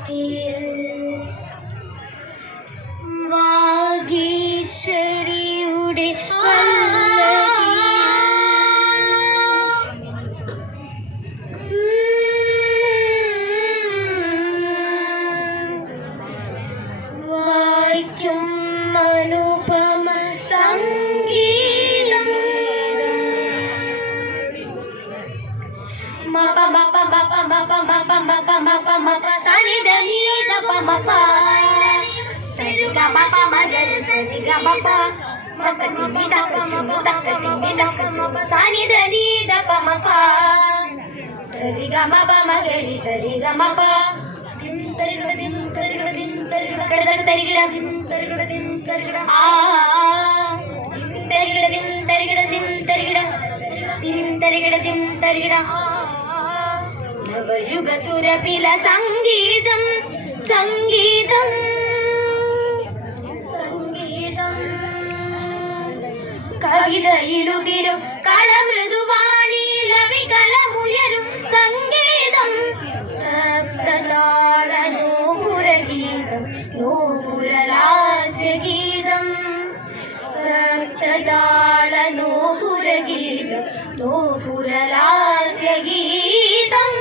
പല്ലകിയിൽ വാഗീശ്വരിയുടെ വായിക്കും അനുപമ സംഗീതം മപ മപ മപ മപ മപ മപ മപ മപ സനി ധനി ദപ മപ സരി ഗ മപ മഗരി സരി ഗ മപ മപ തിമ്മി ദക ചുമു ദക തിമ്മി ദക ചുമു സനി ധനി ദപ മപ സരി ഗ മപ മഗരി സരി ഗ മപ തിം തരിഗ തിം തരിഗ തിം തരിഗ കടദക തരിഗ തിം തരിഗ തിം തരിഗ ആ തിം തരിഗ തിം തരിഗ തിം തരിഗ തിം തരിഗ തിം തരിഗ നവയുഗ സുരപില സംഗീതം സംഗീതം സംഗീതം കവിതയിലുതിരും കളമൃദുവാണി ലവികലമുയരും സംഗീതം സപ്തതാള നോപുരഗീതം നോപുരലാസ്യഗീതം സപ്തതാള നോപുരഗീതം നോപുരലാസ്യഗീതം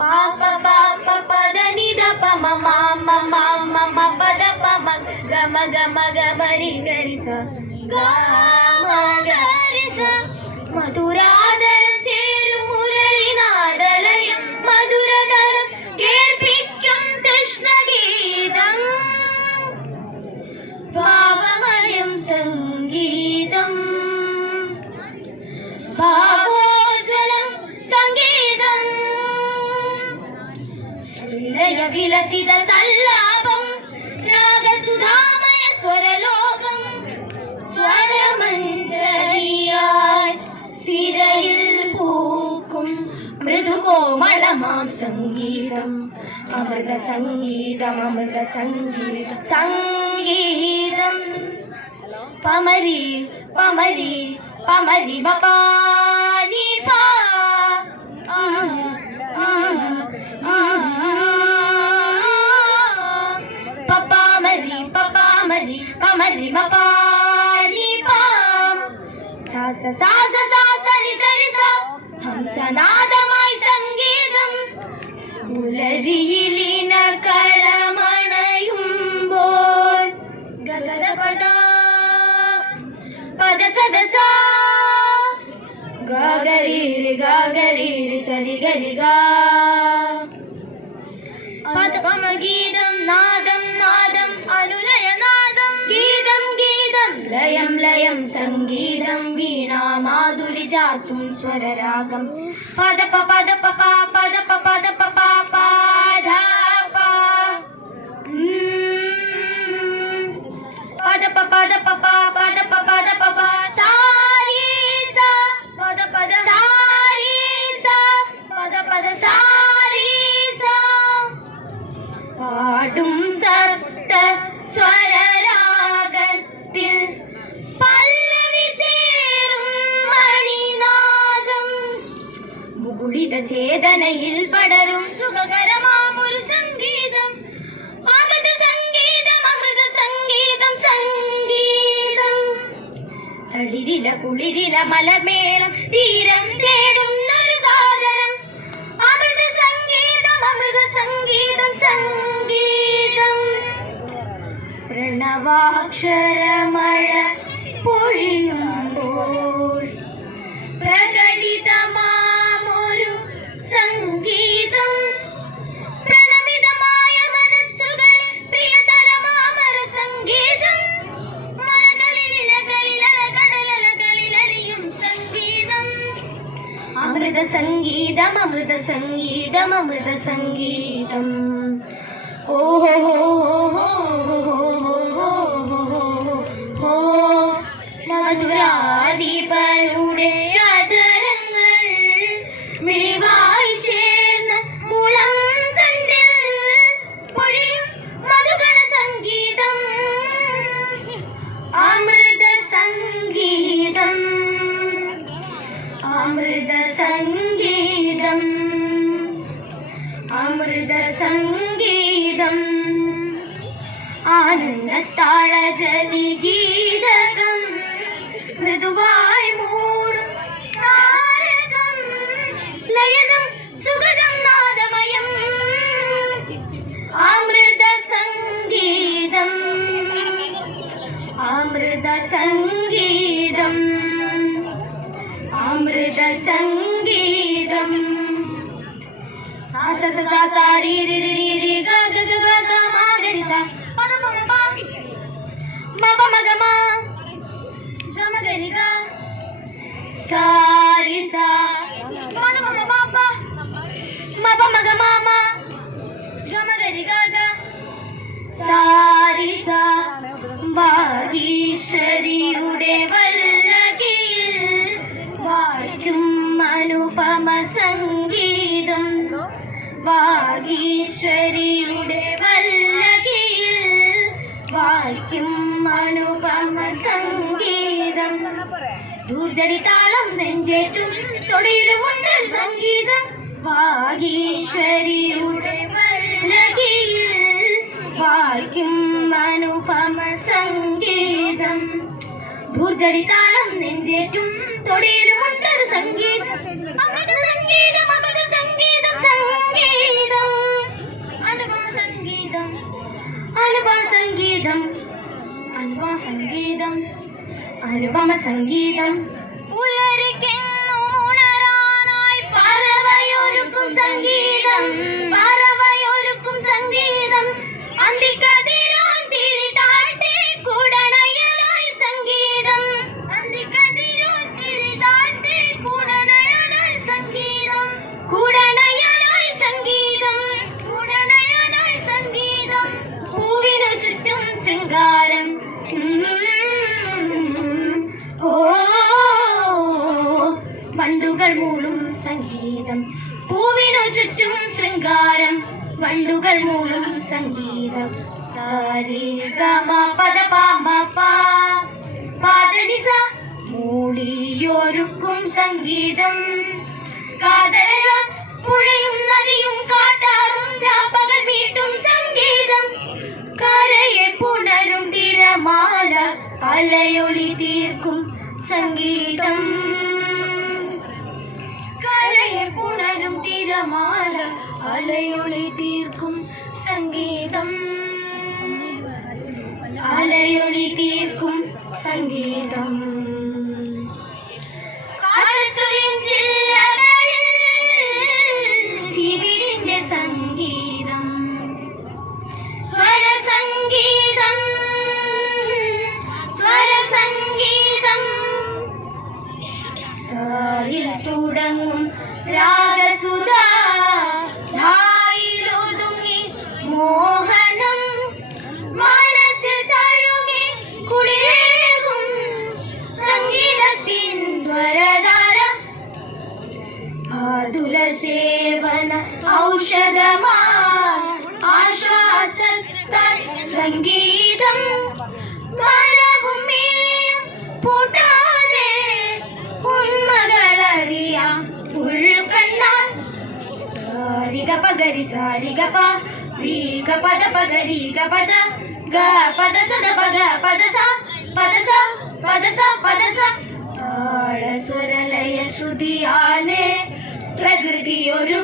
പാപ പാപ പദ നിധ പമ മമ മമ മ പദ പമ ഗമ ഗമ ഗമരി ഗരി സ ഗമ ഗരി സ മധുരാദരം ചേരും മുരളി നാടലയം മധുരതരം കേൾപ്പിക്കും കൃഷ്ണഗീതം ഭാവമയം സംഗീതം ഭാവോജ്വലം സംഗീതം ശ്രീലയ വിലസിത സല്ലാപം രാഗസുധാമയ സ്വരലോകം സ്വരമഞ്ജരിയായി സിരയിൽ പൂക്കും മൃദുകോമളമാം സംഗീതം അമൃത സംഗീതം അമൃത സംഗീതം സംഗീതം പമരി പമരി പമരി ബപാനി പാ പപാമരി പപാമരി പമരി ബപാനി പാ സാ സാ സാ സാ സനി സനി സ ഹംസനാദമായി സംഗീതം ഉലരിയിലിന കരമണയുമ്പോൾ ഗഗനപദ പദ സദസ ഗഗരീരി സരി ഗരി ഗ പദപമ ഗീതം നാദം നാദം അനുലയ നാദം ഗീതം ഗീതം ലയം ലയം സംഗീതം വീണാ മാധുരി ചാർത്തും സ്വരരാഗം പദപ പദപ പദപ പദപ പാധ പദപ പദപ പദപ പദപ സാരി സ പദ പദ സാരി സ പദ പദ സാരി സ പാടും സപ്ത സ്വരരാഗത്തിൽ പല്ലവി ചേരും മണിനാദം മുകുളിത ചേതനയിൽ പടരും സുഖകരമാമൊരു സംഗീതം അമൃത സംഗീതം അമൃത സംഗീതം സംഗീതം തളിരില കുളിരില മലർമേളം തീരം തേടുന്നൊരു സാഗരം അമൃത സംഗീതം അമൃത സംഗീതം സംഗീതം പ്രണവാക്ഷരമഴ പൊഴിയുമ്പോൾ പ്രകടിതമാമൊരു സംഗീതം പ്രണമിതമായ മനസ്സുകളിൽ പ്രിയതരമാമര സംഗീതം മലകളിലകളിലകളിലകളിലലിയും സംഗീതം അമൃത സംഗീതം അമൃത സംഗീതം അമൃത സംഗീതം ഓഹോ മധുരാധിപരുടെ അതരങ്ങൾ മിഴിവായി ചേർന്ന മുളം തണ്ടിൽ പൊഴിയും മധുഗണ സംഗീതം അമൃത സംഗീതം അമൃത സംഗീതം അമൃത സംഗീതം ആനന്ദത്താളജലി ഗീതകം മൃദുവായി മൂടും താരകം ലയനം സുഗതം നാദമയം അമൃത സംഗീതം അമൃത സംഗീതം അമൃത സംഗീതം സാ സ സ സ സ രി രി രി രി ഗ ഗ ഗ ഗ ഗ മ ഗ രി സ പ ന പ ന പ മ പ മ ഗ മ ഗ മ ഗ രി ഗ സ രി സ പ ന പ ന പ പ മ പ മ ഗ മ മ ഗ മ ഗ രി ഗ ഗ സ രി സ വാഗീശ്വരിയുടെ വല്ലകിയിൽ വായിക്കും അനുപമ സംഗീതം വാഗീശ്വരിയുടെ വല്ലകിയിൽ വായിക്കും അനുപമ സംഗീതം ദൂർജടി താളം നെഞ്ചേറ്റും തൊടിയിലുമുണ്ട് സംഗീതം വാഗീശ്വരിയുടെ വല്ലകിയിൽ വായിക്കും അനുപമ സംഗീതം ദൂർജടി താളം നെഞ്ചേറ്റും തൊടിയിലുമുണ്ട് സംഗീതം അമൃത സംഗീതം അമൃത സംഗീതം സംഗീതം അനുപമ സംഗീതം അനുപമ സംഗീതം അനുപമ സംഗീതം അനുപമ സംഗീതം പുലരിക്കുണരാനായി പറവയൊരുക്കും സംഗീതം പറവയൊരുക്കും സംഗീതം അന്തിക്കതിരോൻ തിരി താഴ്ത്തി കൂടണയനായി സംഗീതം അന്തിക്കതിരോൻ തിരി താഴ്ത്തി കൂടണയനായി സംഗീതം കൂടണയനായി സംഗീതം കൂടണയനായി സംഗീതം പൂവിനു ചുറ്റും ശൃംഗാരം ഓ വണ്ടുകൾ മൂളും സംഗീതം പൂവിനു ചുറ്റും ശൃംഗാരം വണ്ടുകൾ മൂളും സംഗീതം സാരി ഗമ പദ പാമ പാദനിസ മൂളിയൊരുക്കും സംഗീതം കാതരയാൻ പുഴയും നദിയും കാട്ടാറും രാപ്പകൽ വീട്ടും സംഗീതം കരയെ പുണരും തിരമാല അലയൊളി തീർക്കും സംഗീതം കരയെ പുണരും തിരമാല അലയൊളി തീർക്കും സംഗീതം അലയൊളി തീർക്കും സംഗീതം ജീവിന്റെ സംഗീതം സ്വരസംഗീതം സ്വരസംഗീതം സായിൽ തുടങ്ങും രാഗസുധ ധായിലൊതുങ്ങി മോഹനം മനസ്സിൽ തഴുകി കുളിരേകും സംഗീതത്തിൻ സ്വരധാര ആതുല സേവന ഔഷധമാ ആശ്വാസത്താൽ സംഗീതം മഴവും മിഴിയും പൂട്ടാതെ ഉന്മകളറിയാം ഉൾക്കണ്ണാൽ സാരിഗ പഗരി സാരിഗ പ രീഗ പദ പഗരീഗ പദ ഗ പദ സദ പഗ പദ സ പദ സ പദ സ പദ സ താളസ്വരലയ ശ്രുതിയാലെ പ്രകൃതിയൊരു